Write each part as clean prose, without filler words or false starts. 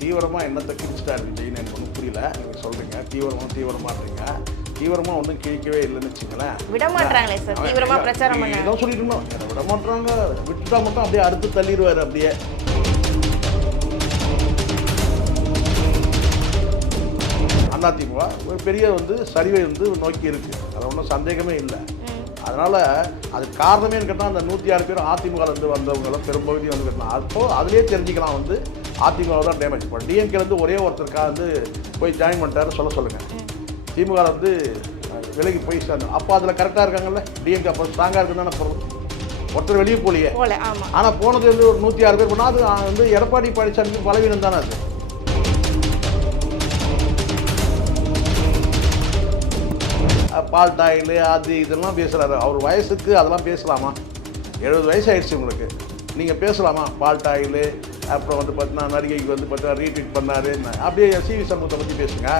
தீவிரமாக என்னத்தை கிழிச்சிட்டாரு விஜய்னு எனக்கு ஒன்றும் புரியல. நீங்கள் சொல்கிறீங்க தீவிரமான்றீங்க. தீவிரமாக ஒன்றும் கிழிக்கவே இல்லைன்னு வச்சுங்களேன். விட மாட்டாங்களே சார் தீவிரமாக பிரச்சாரம் பண்ண. ஏதோ சொல்லிட்டுருந்தோம், என்னை விட மாட்டாங்க, விட்டுட்டா மட்டும் அப்படியே அறுத்து தள்ளிடுவார். அப்படியே அதிமுக ஒரு பெரிய சரிவை நோக்கி இருக்கு, அது ஒன்றும் சந்தேகமே இல்லை. அதனால் அதுக்கு காரணமே கேட்டால் அந்த 106 பேர் அதிமுகலேருந்து வந்தவங்களும் பெரும்பகுதி கேட்டால் அப்போது அதுலேயே தெரிஞ்சுக்கலாம் அதிமுக தான் டேமேஜ் பண்ண. டிஎம்கேலேருந்து ஒரே ஒருத்தருக்காக போய் ஜாயின் பண்ணிட்டாரு சொல்லுங்கள். திமுக விலகி போய் சேர்ந்து அப்போ அதில் கரெக்டாக இருக்காங்கல்ல, டிஎம்கே அப்போ ஸ்ட்ராங்காக இருக்குன்னு தானே சொல்லுவோம். ஒருத்தர் வெளியே போலியே, ஆனால் போனது 106 பேர் பண்ணால் அது எடப்பாடி பழனிசாமிக்கு பலவீனம் தானே. அது பால் டாயில் அது இதெல்லாம் பேசுகிறாரு. அவர் வயசுக்கு அதெல்லாம் பேசலாமா? 70 வயசு ஆயிடுச்சு உங்களுக்கு, நீங்கள் பேசலாமா? பால் டாயில் அப்புறம் பார்த்தீங்கன்னா நடிகைக்கு பார்த்தீங்கன்னா ரீட்வீட் பண்ணாரு. அப்படியே சிவி சண்முகத்தை பற்றி பேசுங்க.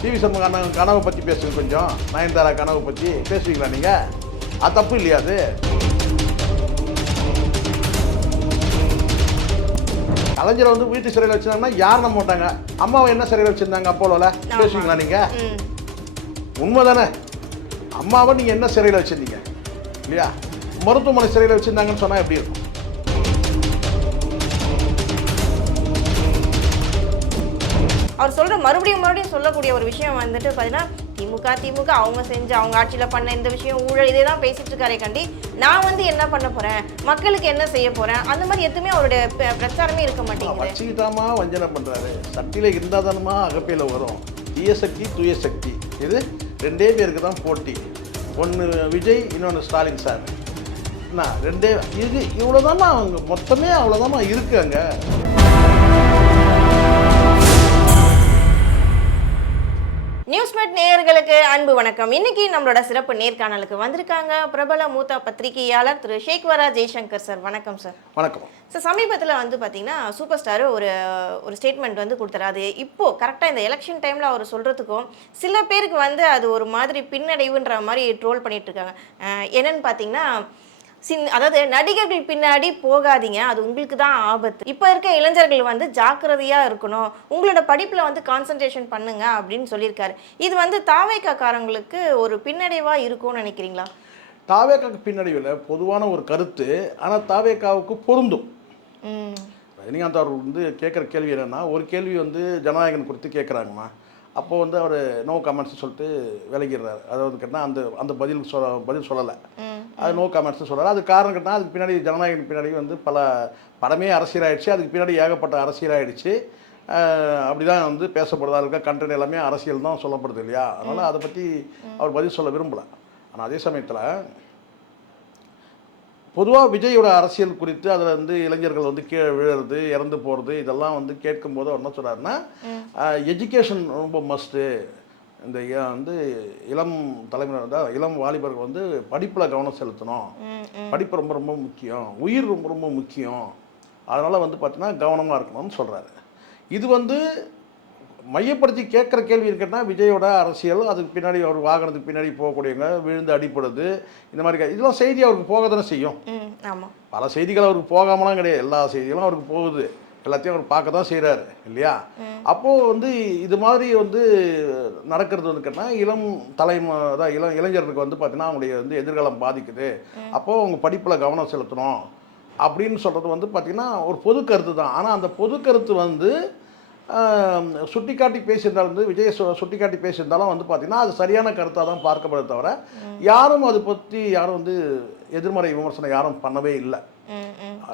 சிவி சண்முகம் கனவை பற்றி பேசுங்க, கொஞ்சம் நயன்தாரா கனவை பற்றி பேசுவீங்களா நீங்கள்? அது தப்பு இல்லையா? அது கலைஞரை வீட்டு சிறையில் வச்சுருந்தாங்கன்னா யார் நம்ப மாட்டாங்க. அம்மாவை என்ன சிறையில் வச்சுருந்தாங்க அப்போலோவில், பேசுவீங்களா நீங்கள்? உண்மை தானே? அம்மாவை நீங்கள் என்ன சிறையில் வச்சுருந்தீங்க இல்லையா? மருத்துவமனை சிறையில் வச்சுருந்தாங்கன்னு சொன்னால் எப்படி இருக்கும்? அவர் சொல்கிற மறுபடியும் சொல்லக்கூடிய ஒரு விஷயம் பார்த்தீங்கன்னா திமுக அவங்க செஞ்சு அவங்க ஆட்சியில் பண்ண இந்த விஷயம் ஊழல் இதே தான் பேசிட்டு இருக்காரே கண்டி நான் என்ன பண்ண போகிறேன், மக்களுக்கு என்ன செய்ய போகிறேன், அந்த மாதிரி எதுவுமே அவருடைய பிரச்சாரமே இருக்க மாட்டேங்குது. வச்சுக்கிட்டாமா வஞ்சனை பண்ணுறாரு. சக்தியில் இருந்தால் தானமா அகப்பையில் வரும். தீய சக்தி தூய சக்தி, இது ரெண்டே பேருக்கு தான் போட்டி. ஒன்று விஜய், இன்னொன்று ஸ்டாலின் சார். என்ன ரெண்டே இது இவ்வளோதாம்மா, அவங்க மொத்தமே அவ்வளோதாம்மா இருக்குது அங்கே. நியூஸ்மெட் நேயர்களுக்கு அன்பு வணக்கம். இன்னைக்கு நம்மளோட சிறப்பு நேர்காணலுக்கு வந்திருக்காங்க பிரபல மூத்த பத்திரிகையாளர் திரு ஷேக்வரா ஜெய்சங்கர் சார். வணக்கம் சார். வணக்கம் சார். சமீபத்தில் பார்த்தீங்கன்னா சூப்பர் ஸ்டார் ஒரு ஸ்டேட்மெண்ட் கொடுத்தாரு. அது இப்போது கரெக்டாக இந்த எலெக்ஷன் டைமில் அவர் சொல்கிறதுக்கும் சில பேருக்கு அது ஒரு மாதிரி பின்னடைவுன்ற மாதிரி ட்ரோல் பண்ணிட்டு இருக்காங்க. என்னன்னு பார்த்தீங்கன்னா அதாவது நடிகர்கள் பின்னாடி போகாதீங்க, அது உங்களுக்கு தான் ஆபத்து. இப்போ இருக்க இளைஞர்கள் ஜாக்கிரதையாக இருக்கணும், உங்களோட படிப்பில் கான்சன்ட்ரேஷன் பண்ணுங்க அப்படின்னு சொல்லியிருக்காரு. இது தாவேக்காரங்களுக்கு ஒரு பின்னடைவாக இருக்கும்னு நினைக்கிறீங்களா? தாவேக்காவுக்கு பின்னடைவில் பொதுவான ஒரு கருத்து, ஆனால் தாவேக்காவுக்கு பொருந்தும். ரஜினிகாந்த் அவர் கேட்குற கேள்வி என்னென்னா, ஒரு கேள்வி ஜனநாயகன் குறித்து கேட்குறாங்கம்மா. அப்போது அவர் நோ கமெண்ட்ஸ் சொல்லிட்டு விலகிடுறாரு. அதாவது கேட்டால் அந்த பதில் சொல்லலை, அது நோ கமெண்ட்ஸ் சொல்லலை. அது காரணம் கேட்டால் அதுக்கு பின்னாடி ஜனநாயகன் பின்னாடி பல படமே அரசியலாகிடுச்சு, அதுக்கு பின்னாடி ஏகப்பட்ட அரசியலாகிடுச்சு. அப்படி தான் பேசப்படுறதா இருக்க கண்டென்ட் எல்லாமே அரசியல் தான் சொல்லப்படுது இல்லையா? அதனால் அதை பற்றி அவர் பதில் சொல்ல விரும்பலை. ஆனால் அதே சமயத்தில் பொதுவாக விஜயோட அரசியல் குறித்து அதில் இளைஞர்கள் கீழே விழுறது, இறந்து போகிறது, இதெல்லாம் கேட்கும்போது அவர் என்ன சொல்கிறாருன்னா, எஜுகேஷன் ரொம்ப மஸ்ட்டு. இந்த இளம் தலைமுறை தான் இளம் வாலிபர்கள் படிப்பில் கவனம் செலுத்தணும், படிப்பு ரொம்ப ரொம்ப முக்கியம், உயிர் ரொம்ப ரொம்ப முக்கியம், அதனால் பார்த்தீங்கன்னா கவனமாக இருக்கணும்னு சொல்கிறாரு. இது மையப்படுத்தி கேட்குற கேள்வி இருக்குன்னா, விஜயோட அரசியல், அதுக்கு பின்னாடி அவர் வாகனத்துக்கு பின்னாடி போகக்கூடியவங்க விழுந்து அடிப்படுது, இந்த மாதிரி இதெல்லாம் செய்தி அவருக்கு போக தானே செய்யும். பல செய்திகள் அவருக்கு போகாமலாம் கிடையாது, எல்லா செய்திகளும் அவருக்கு போகுது, எல்லாத்தையும் அவர் பார்க்க தான் செய்கிறாரு இல்லையா? அப்போது இது மாதிரி நடக்கிறது கேட்டால் இளம் அதான் இளைஞர்களுக்கு பார்த்தீங்கன்னா அவங்களுடைய எதிர்காலம் பாதிக்குது. அப்போது அவங்க படிப்பில் கவனம் செலுத்தணும் அப்படின்னு சொல்கிறது பார்த்திங்கன்னா ஒரு பொது கருத்து தான். ஆனால் அந்த பொது கருத்து சுட்டிக்காட்டி பேசியிருந்தாலும் விஜய் சுட்டிக்காட்டி பேசியிருந்தாலும் பார்த்திங்கன்னா அது சரியான கருத்தாக தான் பார்க்கப்படுது தவிர யாரும் அதை பற்றி யாரும் எதிர்மறை விமர்சனம் யாரும் பண்ணவே இல்லை.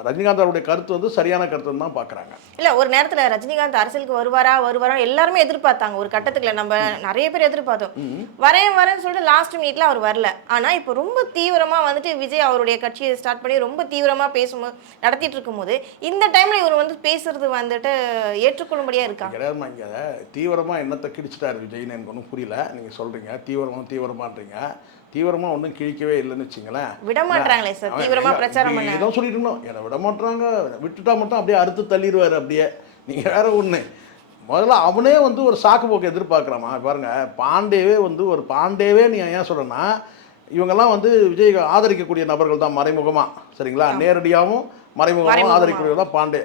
ரஜினிகாந்த் அவருடைய கருத்து சரியான கருத்துன்னு தான் பார்க்குறாங்க. இல்லை, ஒரு நேரத்தில் ரஜினிகாந்த் அரசியலுக்கு வருவாரா எல்லாருமே எதிர்பார்த்தாங்க. ஒரு கட்டத்துக்குள்ள நம்ம நிறைய பேர் எதிர்பார்த்தோம். வரேன்னு சொல்லிட்டு லாஸ்ட் மினிட்ல அவர் வரல. ஆனால் இப்போ ரொம்ப தீவிரமாக விஜய் அவருடைய கட்சியை ஸ்டார்ட் பண்ணி ரொம்ப தீவிரமாக பேசும்போது நடத்திட்டு இருக்கும்போது இந்த டைம்ல இவர் பேசுறது ஏற்றுக்கொள்ளும்படியாக இருக்கா? கிடையாதுமா. இங்கே தீவிரமாக என்னத்தை கிழிச்சிட்டாரு விஜய்னு எனக்கு ஒன்றும் புரியல. நீங்கள் சொல்கிறீங்க தீவிரமான்றீங்க, தீவிரமாக ஒன்றும் கிழிக்கவே இல்லைன்னு வச்சுங்களேன். விட மாட்டாங்களே சார் தீவிரமாக பிரச்சாரம் பண்ண. ஏதோ சொல்லிட்டு இருந்தோம், என்னை விட மாட்டாங்க, விட்டுட்டா மட்டும் அப்படியே அறுத்து தள்ளிடுவார். அப்படியே நீங்கள் வேற ஒன்று முதல்ல அவனே ஒரு சாக்கு போக்கு எதிர்பார்க்குறாமா. பாருங்க, பாண்டேவே ஒரு பாண்டேவே நீ ஏன் சொல்கிறேன்னா, இவங்கெல்லாம் விஜய் ஆதரிக்கக்கூடிய நபர்கள் தான் மறைமுகமாக, சரிங்களா? நேரடியாகவும் மறைமுகமாகவும் ஆதரிக்கக்கூடியவர் தான் பாண்டே.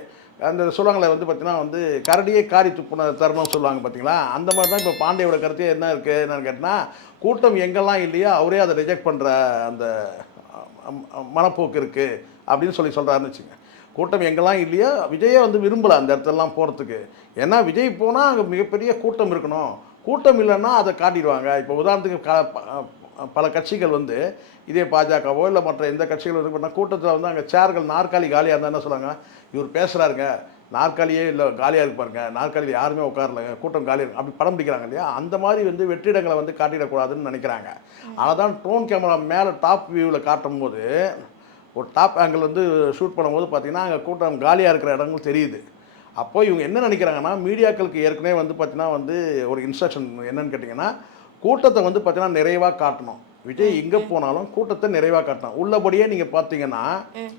அந்த சொல்லுவாங்களே வந்து பார்த்தீங்கன்னா வந்து கரடியே காரி துப்புன தருணம் சொல்லுவாங்க பார்த்தீங்களா, அந்த மாதிரி தான் இப்போ பாண்டியோட கருத்து என்ன இருக்குது என்னன்னு கேட்டால், கூட்டம் எங்கெல்லாம் இல்லையோ அவரே அதை ரிஜெக்ட் பண்ணுற அந்த மனப்போக்கு இருக்குது அப்படின்னு சொல்கிறாருன்னு வச்சுங்க. கூட்டம் எங்கெல்லாம் இல்லையோ விஜயே வந்து விரும்பலை அந்த இடத்துலலாம் போகிறதுக்கு. ஏன்னா விஜய் போனால் அங்கே மிகப்பெரிய கூட்டம் இருக்கணும், கூட்டம் இல்லைன்னா அதை காட்டிடுவாங்க. இப்போ உதாரணத்துக்கு பல கட்சிகள் வந்து இதே பாஜகவோ இல்லை மற்ற எந்த கட்சிகள் வந்து பண்ணால் கூட்டத்தில் வந்து அங்கே சேர்கள் நாற்காலி காலியாக இருந்தால் என்ன சொல்லுவாங்க, இவர் பேசுகிறாருங்க நாற்காலியே இல்லை காலியாக இருப்பாருங்க, நாற்காலியில் யாருமே உட்காரலைங்க கூட்டம் காலியாக இருக்கும் அப்படி படம் பிடிக்கிறாங்க இல்லையா. அந்த மாதிரி வந்து வெற்றிடங்களை வந்து காட்டிடக்கூடாதுன்னு நினைக்கிறாங்க. ஆனால் தான் ட்ரோன் கேமரா மேலே டாப் வியூவில் காட்டும் போது ஒரு டாப் ஆங்கிள் வந்து ஷூட் பண்ணும்போது பார்த்தீங்கன்னா அங்கே கூட்டம் காலியாக இருக்கிற இடங்கள் தெரியுது. அப்போது இவங்க என்ன நினைக்கிறாங்கன்னா, மீடியாக்களுக்கு ஏற்கனவே வந்து பார்த்தீங்கன்னா வந்து ஒரு இன்ஸ்ட்ரக்ஷன் என்னன்னு கேட்டிங்கன்னா, கூட்டத்தை வந்து பார்த்தீங்கன்னா நிறைவாக காட்டணும். விஜய் எங்கே போனாலும் கூட்டத்தை நிறைவாக காட்டணும். உள்ளபடியே நீங்கள் பார்த்தீங்கன்னா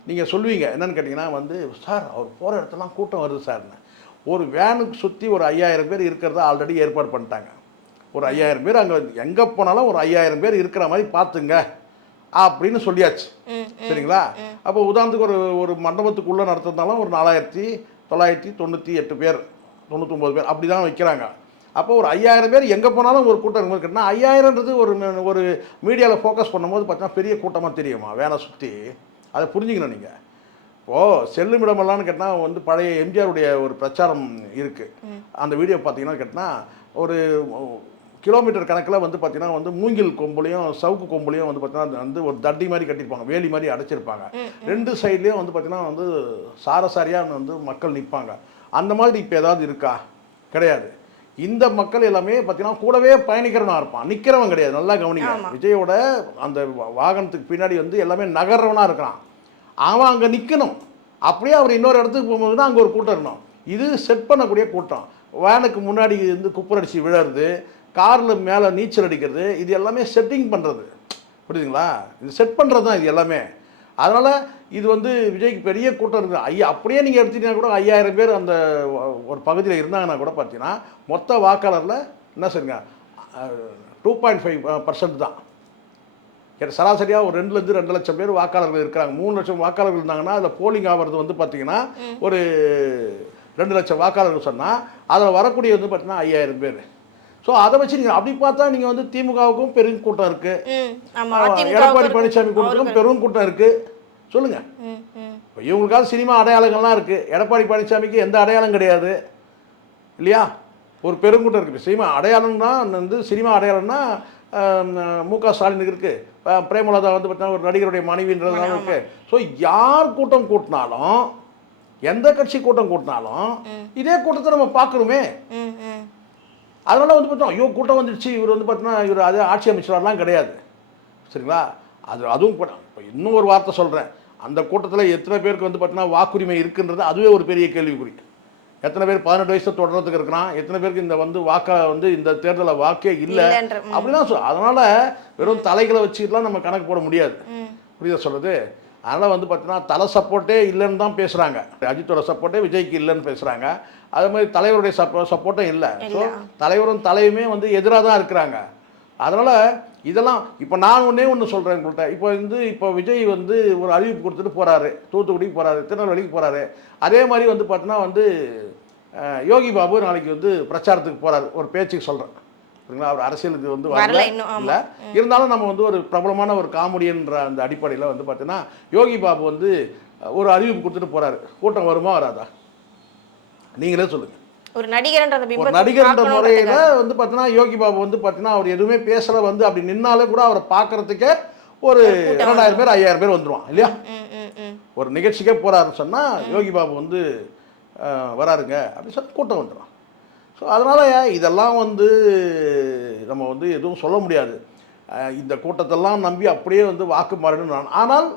நீங்கள் சொல்லுவீங்க என்னன்னு கேட்டிங்கன்னா வந்து, சார் அவர் போகிற இடத்துலாம் கூட்டம் வருது சார்னு. ஒரு வேனுக்கு சுற்றி ஒரு 5000 பேர் இருக்கிறத ஆல்ரெடி ஏற்பாடு பண்ணிட்டாங்க. ஒரு 5000 பேர் அங்கே எங்கே போனாலும் ஒரு 5000 பேர் இருக்கிற மாதிரி பார்த்துங்க அப்படின்னு சொல்லியாச்சு. சரிங்களா. அப்போ உதாரணத்துக்கு ஒரு மண்டபத்துக்குள்ளே நடத்துறதுனாலும் ஒரு 4998 பேர் 99 பேர் அப்படி தான் வைக்கிறாங்க. அப்போ ஒரு 5000 பேர் எங்கே போனாலும் ஒரு கூட்டம் இருக்கும்போது கேட்டால் 5000ன்றது ஒரு மீடியாவில் ஃபோக்கஸ் பண்ணும்போது பார்த்தீங்கன்னா பெரிய கூட்டமாக தெரியுமா வேனை சுற்றி. அதை புரிஞ்சுக்கணும் நீங்கள். இப்போது செல்லுமிடமெல்லாம்னு கேட்டால் வந்து பழைய எம்ஜிஆருடைய ஒரு பிரச்சாரம் இருக்குது. அந்த வீடியோ பார்த்தீங்கன்னா கேட்டால் ஒரு கிலோமீட்டர் கணக்கில் வந்து பார்த்தீங்கன்னா வந்து மூங்கில் கொம்புலையும் சவுக்கு கொம்புலையும் வந்து பார்த்தீங்கன்னா வந்து ஒரு தட்டி மாதிரி கட்டியிருப்பாங்க, வேலி மாதிரி அடைச்சிருப்பாங்க. 2 சைட்லேயும் வந்து பார்த்தீங்கன்னா வந்து சாரசாரியாக வந்து மக்கள் நிற்பாங்க. அந்த மாதிரி இப்போ ஏதாவது இருக்கா? கிடையாது. இந்த மக்கள் எல்லாமே பார்த்தீங்கன்னா கூடவே பயணிக்கிறவனா இருப்பான், நிற்கிறவன் கிடையாது. நல்லா கவனிங்க. விஜயோட அந்த வாகனத்துக்கு பின்னாடி வந்து எல்லாமே நகர்றவனாக இருக்கிறான். அவன் அங்கே நிற்கணும். அப்படியே அவர் இன்னொரு இடத்துக்கு போகும்போதுன்னா அங்கே ஒரு கூட்டம் இருக்கணும். இது செட் பண்ணக்கூடிய கூட்டம். வேனுக்கு முன்னாடி இருந்து குப்பரடிச்சு விழறது, காரில் மேலே நீச்சல் அடிக்கிறது, இது எல்லாமே செட்டிங் பண்ணுறது. புரியுதுங்களா. இது செட் பண்ணுறது தான் இது எல்லாமே. அதனால் இது வந்து விஜய்க்கு பெரிய கூட்டம் இருக்குது. அப்படியே நீங்கள் எடுத்துட்டீங்கன்னா கூட 5000 பேர் அந்த ஒரு பகுதியில் இருந்தாங்கன்னா கூட பார்த்தீங்கன்னா மொத்த வாக்காளரில் என்ன சொல்லுங்க 2.5% தான். சராசரியாக ஒரு 2 லட்சம் பேர் வாக்காளர்கள் இருக்கிறாங்க. 3 லட்சம் வாக்காளர்கள் இருந்தாங்கன்னா அதில் போலிங் ஆகிறது வந்து பார்த்தீங்கன்னா ஒரு 2 லட்சம் வாக்காளர்கள் சொன்னால் அதில் வரக்கூடிய வந்து பார்த்தீங்கன்னா 5000 பேர். ஸோ அதை வச்சு நீங்கள் அப்படி பார்த்தா நீங்கள் வந்து திமுகவுக்கும் பெரும் கூட்டம் இருக்குது, எடப்பாடி பழனிசாமி கூட்டத்துக்கும் பெரும் கூட்டம் இருக்குது. சொல்லுங்கள். இப்போ இவங்களுக்காக சினிமா அடையாளங்கள்லாம் இருக்குது, எடப்பாடி பழனிசாமிக்கு எந்த அடையாளம் கிடையாது இல்லையா. ஒரு பெருங்கூட்டம் இருக்குது. சினிமா அடையாளம்னா வந்து சினிமா அடையாளம்னா மு.க. ஸ்டாலினுக்கு இருக்குது, பிரேமலதா வந்து பார்த்தீங்கன்னா ஒரு நடிகருடைய மனைவின்றதுனால இருக்குது. ஸோ யார் கூட்டம் கூட்டினாலும் எந்த கட்சி கூட்டம் கூட்டினாலும் இதே கூட்டத்தை நம்ம பார்க்கணுமே. அதனால் வந்து பார்த்தோம் ஐயோ கூட்டம் வந்துடுச்சு இவர் வந்து பார்த்தீங்கன்னா இவர் அதே ஆட்சி அமைச்சர்லாம் கிடையாது. சரிங்களா. அதுவும் இப்போ இன்னும் ஒரு வார்த்தை சொல்கிறேன். அந்த கூட்டத்தில் எத்தனை பேருக்கு வந்து பார்த்தீங்கன்னா வாக்குரிமை இருக்குன்றது அதுவே ஒரு பெரிய கேள்விக்குறி. எத்தனை பேர் 18 வயசு தொடர்றதுக்கு இருக்கிறான், எத்தனை பேருக்கு இந்த வந்து வந்து இந்த தேர்தலில் வாக்கே இல்லை அப்படிலாம் அதனால் வெறும் தலைகளை வச்சுட்டுலாம் நம்ம கணக்கு போட முடியாது. புரியுதா சொல்கிறது. அதனால் வந்து பார்த்தீங்கன்னா தலை சப்போர்ட்டே இல்லைன்னு தான் பேசுகிறாங்க. அஜித்தோட சப்போர்ட்டே விஜய்க்கு இல்லைன்னு பேசுகிறாங்க. அதே மாதிரி தலைவருடைய சப்போர்ட்டும் இல்லை. ஸோ தலைவரும் தலையுமே வந்து எதிராக தான் இருக்கிறாங்க. அதனால் இதெல்லாம் இப்போ நான் ஒன்று சொல்கிறேன் உங்கள்கிட்ட. இப்போ விஜய் வந்து ஒரு அறிவிப்பு கொடுத்துட்டு போகிறாரு, தூத்துக்குடிக்கு போகிறாரு, திருநெல்வேலிக்கு போகிறாரு. அதே மாதிரி வந்து பார்த்தீங்கன்னா வந்து யோகி பாபு நாளைக்கு வந்து பிரச்சாரத்துக்கு போகிறாரு, ஒரு பேச்சுக்கு சொல்கிறேன். சரிங்களா. அவர் அரசியலுக்கு வந்து வரல இல்லை, இருந்தாலும் நம்ம வந்து ஒரு பிரபலமான ஒரு காமெடியன்ற அந்த அடிப்படையில் வந்து பார்த்தீங்கன்னா யோகி பாபு வந்து ஒரு அறிவிப்பு கொடுத்துட்டு போகிறாரு. கூட்டம் வருமா வராதா நீங்களே சொல்லுங்கள். ஒரு நடிகர்ன்ற முறையில் வந்து பார்த்தீங்கன்னா யோகி பாபு வந்து பார்த்தீங்கன்னா அவர் எதுவுமே பேசலை வந்து அப்படி நின்னாலே கூட அவரை பார்க்கறதுக்கே ஒரு 2000 பேர் 5000 பேர் வந்துடுவான் இல்லையா. ஒரு நிகழ்ச்சிக்கே போகிறாருன்னு சொன்னால் யோகி பாபு வந்து வராருங்க அப்படின்னு சொல்லி கூட்டம் வந்துடும். ஸோ அதனால் இதெல்லாம் வந்து நம்ம வந்து எதுவும் சொல்ல முடியாது. இந்த கூட்டத்தெல்லாம் நம்பி அப்படியே வந்து வாக்கு மாறிடும். ஆனால்